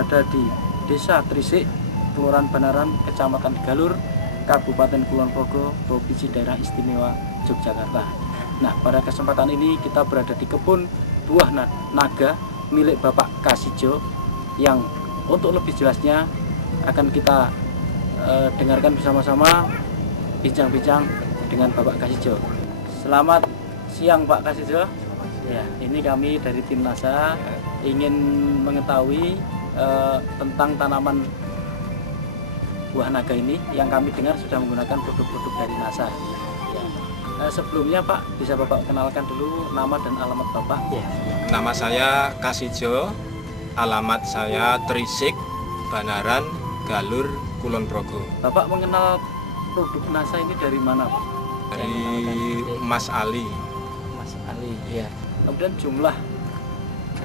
berada di Desa Trisik, Kelurahan Banaran, Kecamatan Galur, Kabupaten Kulon Progo, Provinsi Daerah Istimewa Yogyakarta. Nah, pada kesempatan ini kita berada di kebun buah naga milik Bapak Kasijo, yang untuk lebih jelasnya akan kita dengarkan bersama-sama bincang-bincang dengan Bapak Kasijo. Selamat siang Pak Kasijo. Ya, ini kami dari tim NASA ingin mengetahui tentang tanaman buah naga ini yang kami dengar sudah menggunakan produk-produk dari NASA. Ya. Sebelumnya Pak, bisa Bapak kenalkan dulu nama dan alamat Bapak? Ya. Nama saya Kasijo, alamat saya Trisik, Banaran, Galur, Kulon Progo. Bapak mengenal produk NASA ini dari mana Pak? Dari Mas Ali. Mas Ali, ya. Kemudian jumlah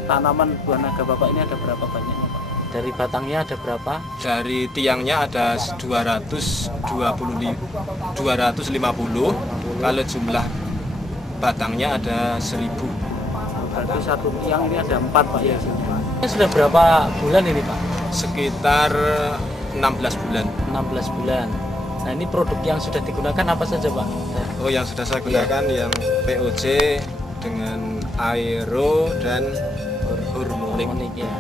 tanaman buah naga Bapak ini ada berapa banyaknya Pak? Dari batangnya ada berapa? Dari tiangnya ada 250. Kalau jumlah batangnya ada 1000. Berarti satu tiang ini ada 4 Pak ya? Ini sudah berapa bulan ini Pak? Sekitar 16 bulan. 16 bulan. Nah, ini produk yang sudah digunakan apa saja Pak? Oh, yang sudah saya gunakan yang POC dengan aero dan hormonik. Ya.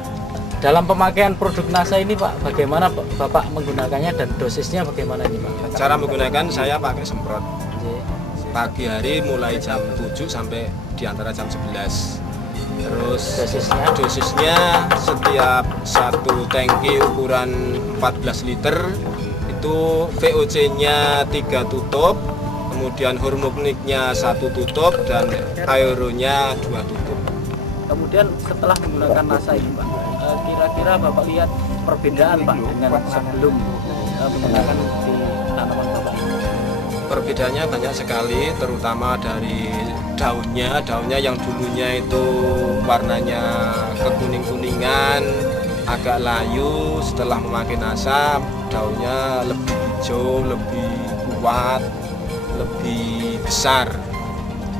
Dalam pemakaian produk NASA ini Pak, bagaimana Bapak menggunakannya dan dosisnya bagaimana ini Pak? Cara menggunakan saya pakai semprot. Oke. Pagi hari mulai jam 7 sampai di antara jam 11. Terus dosisnya setiap satu tangki ukuran 14 liter itu VOC-nya 3 tutup, kemudian hormoniknya 1 tutup dan aeronya 2 tutup. Kemudian setelah menggunakan NASA ini Pak, kira-kira Bapak lihat perbedaan Pak dengan sebelum menggunakan di tanaman Bapak ini? Perbedaannya banyak sekali, terutama dari daunnya yang dulunya itu warnanya kekuning-kuningan, agak layu. Setelah memakai NASA, daunnya lebih hijau, lebih kuat, lebih besar.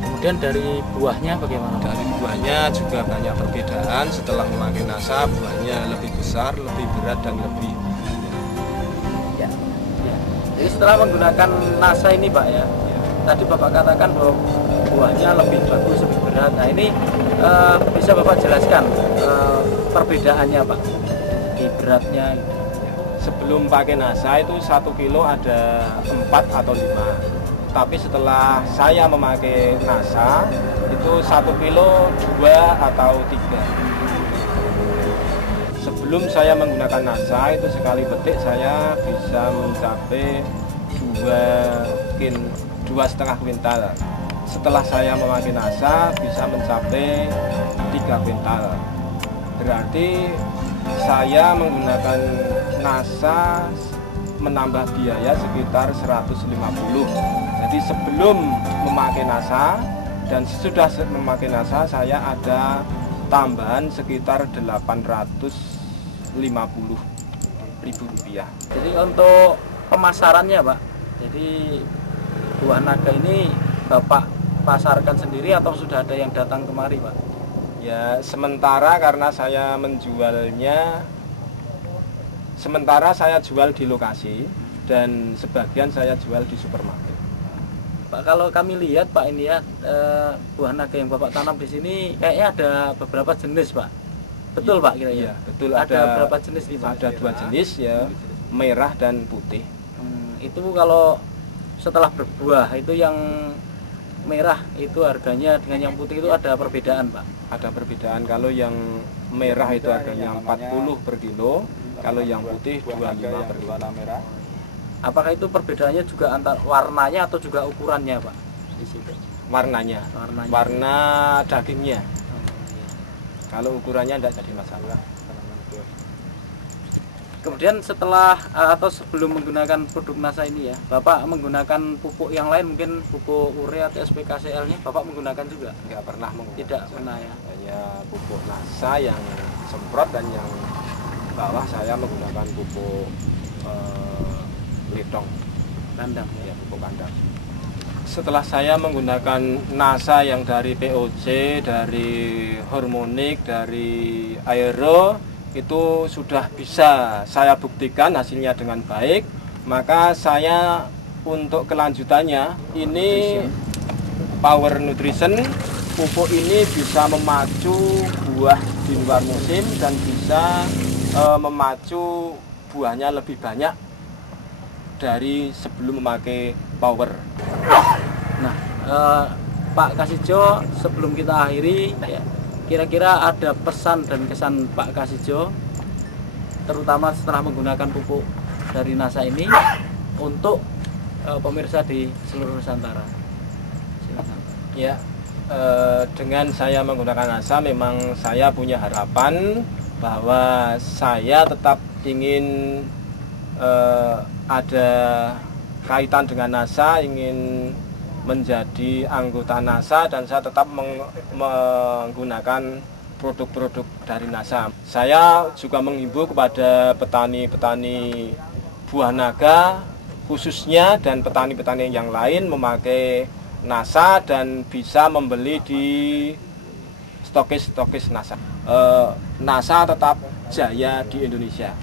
Kemudian dari buahnya bagaimana? Dari buahnya juga banyak perbedaan. Setelah memakai NASA, buahnya lebih besar, lebih berat dan lebih. Ya. Jadi setelah menggunakan NASA ini Pak ya, tadi Bapak katakan bahwa buahnya lebih bagus, lebih berat. Nah ini bisa Bapak jelaskan perbedaannya Pak di beratnya? Sebelum pakai NASA itu 1 kilo ada 4 atau 5. Tapi setelah saya memakai NASA itu 1 kilo 2 atau 3. Sebelum saya menggunakan NASA itu sekali petik saya bisa mencapai 2,5 kuintal. Setelah saya memakai NASA bisa mencapai 3 kuintal. Berarti saya menggunakan NASA menambah biaya sekitar 150. Jadi sebelum memakai NASA dan sesudah memakai NASA saya ada tambahan sekitar 850.000 rupiah. Jadi untuk pemasarannya Pak, jadi buah naga ini Bapak pasarkan sendiri atau sudah ada yang datang kemari Pak? Ya, sementara karena saya menjualnya, sementara saya jual di lokasi dan sebagian saya jual di supermarket. Pak, kalau kami lihat Pak ini ya, buah naga yang Bapak tanam di sini kayaknya ada beberapa jenis Pak. Betul Pak kira-kira? Iya, betul. Ada berapa jenis nih Pak? Ada 2 jenis ya, merah dan putih. Itu kalau setelah berbuah itu yang merah itu harganya dengan yang putih itu ada perbedaan Pak? Ada perbedaan. Kalau yang merah itu harganya 40 per kilo, kalau yang putih 25 per kilo. Apakah itu perbedaannya juga antar warnanya atau juga ukurannya Pak? Di situ. Warnanya. Warna dagingnya. Kalau ukurannya tidak jadi masalah. Kemudian setelah atau sebelum menggunakan produk NASA ini ya, Bapak menggunakan pupuk yang lain, mungkin pupuk urea atau SPKCL-nya Bapak menggunakan juga? Nggak pernah menggunakan. Tidak pernah ya? Hanya pupuk NASA yang semprot dan yang bawah saya menggunakan pupuk ledong kandang ya, pupuk kandang. Setelah saya menggunakan NASA yang dari POC, dari hormonik, dari aero, itu sudah bisa saya buktikan hasilnya dengan baik, maka saya untuk kelanjutannya ini Power Nutrition pupuk ini bisa memacu buah di luar musim dan bisa memacu buahnya lebih banyak dari sebelum memakai Power. Nah, Pak Kasijo, sebelum kita akhiri, kira-kira ada pesan dan kesan Pak Kasijo, terutama setelah menggunakan pupuk dari NASA ini untuk pemirsa di seluruh Nusantara. Silakan. Ya, dengan saya menggunakan NASA, memang saya punya harapan bahwa saya tetap ingin ada kaitan dengan NASA, ingin menjadi anggota NASA, dan saya tetap menggunakan produk-produk dari NASA. Saya juga menghimbau kepada petani-petani buah naga khususnya dan petani-petani yang lain memakai NASA dan bisa membeli di stokis-stokis NASA. NASA tetap jaya di Indonesia.